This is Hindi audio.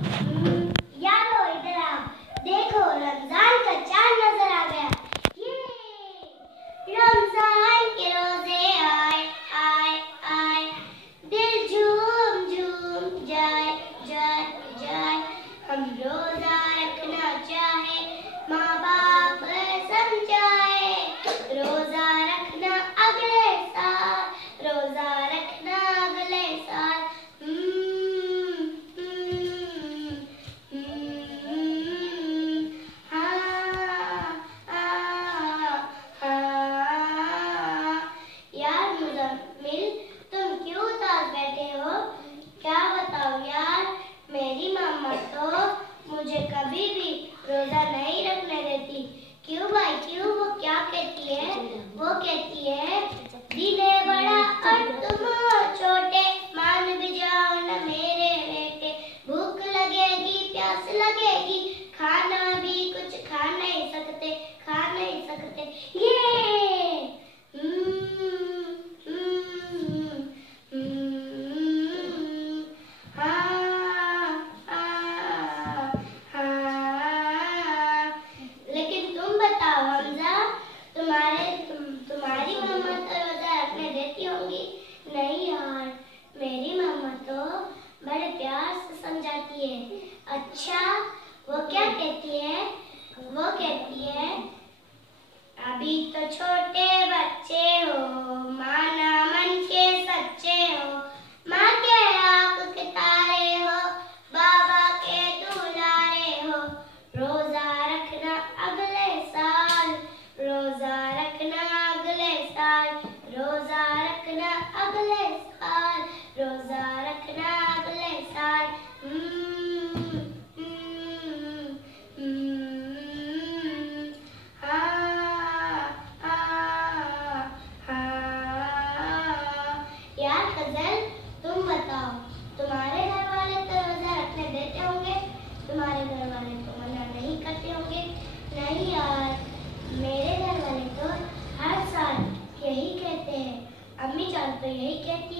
यारो इधर आओ, देखो रमजान का चांद नजर आ गया। ये रमजान के रोजे आए आए आए, दिल झूम झूम जाए जाए जाए। हम रोजा रखना चाहे, माँ बाप समझाए, रोजा रखना अगले साल, रोजा रखना अगले साल। यार मुज़म्मिल, तुम क्यों उदास बैठे हो? क्या बताओ यार, मेरी मम्मा तो मुझे कभी भी रोजा नहीं रखने देती। क्यों भाई क्यों? वो क्या कहती है? वो कहती है दिन है बड़ा और तुम हो छोटे, मान भी जाओ न मेरे बेटे। भूख लगेगी प्यास लगेगी, खाना भी कुछ खा नहीं सकते, खा नहीं सकते। लेकिन तुम बताओ हमजा, तुम्हारी मम्मा तो रोजा रखने देती होंगी? नहीं यार, मेरी मम्मा तो बड़े प्यार से समझाती है। अच्छा, वो क्या कहती है? वो कहती है अभी तो छोटे बच्चे हो, माना मन के सच्चे हो, माँ के आँख के तारे हो, बाबा के दुलारे हो। रोजा रखना अगले साल, रोजा रखना अगले साल, रोजा रखना अगले साल, रोजा रखना अगले साल। यार फजल, तुम बताओ, तुम्हारे घर वाले तो रोजा रखने देते होंगे, तुम्हारे घर वाले तो मना नहीं करते होंगे? नहीं यार, मेरे घर वाले तो हर साल यही कहते हैं। अम्मी जान तो यही कहती